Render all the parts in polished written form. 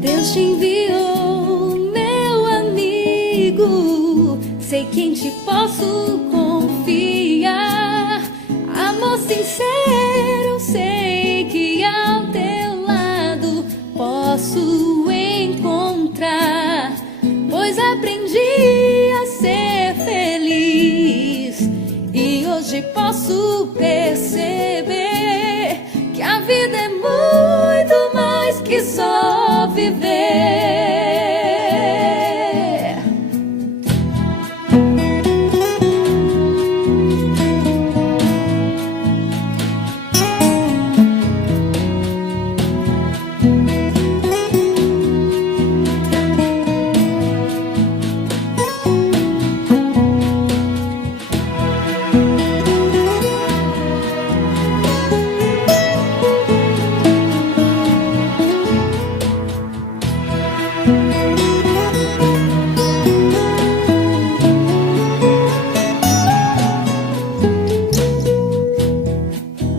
Deus te enviou, meu amigo. Sei que em ti posso confiar. Amor sincero, sei que ao teu lado posso encontrar. Pois aprendi a ser feliz e hoje posso perceber que a vida é muito mais que só viver.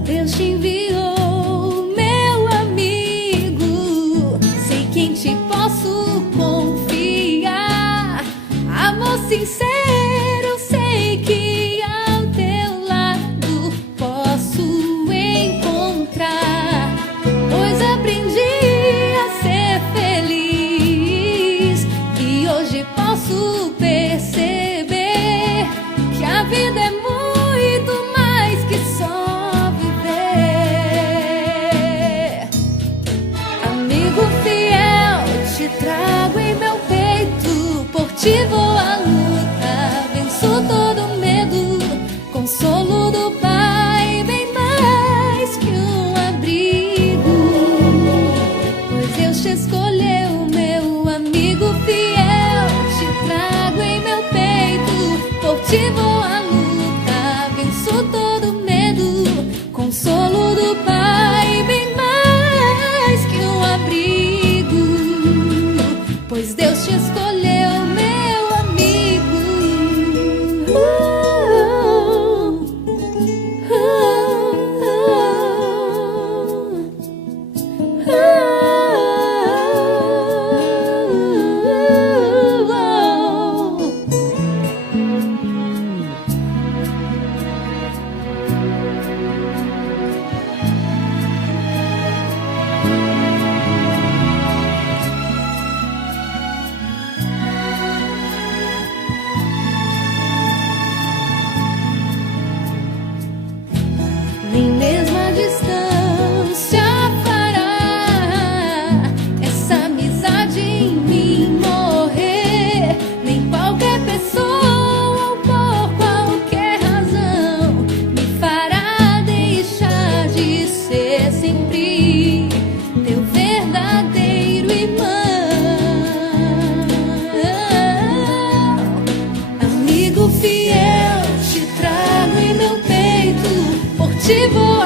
Deus te enviou, meu amigo. Sei que em ti posso confiar. Amor sincero, sei que ao teu lado posso encontrar. Pois aprendi a ser feliz e hoje posso perceber que a vida é muito mais que só viver. Amigo fiel, te trago em meu peito, por ti vou à luta, venço todo medo. Consolo do Pai, bem mais que um abrigo, pois Deus te escolheu, meu amigo fiel. Te trago em meu peito, por ti vou à luta, venço todo medo. Consolo do Pai, bem mais que um abrigo, pois Deus te escolheu, meu amigo. Nem mesmo a distância fará essa amizade em mim morrer. Nem qualquer pessoa ou por qualquer razão me fará deixar de ser sempre teu verdadeiro irmão. Amigo fiel, te trago em meu peito, por ti vou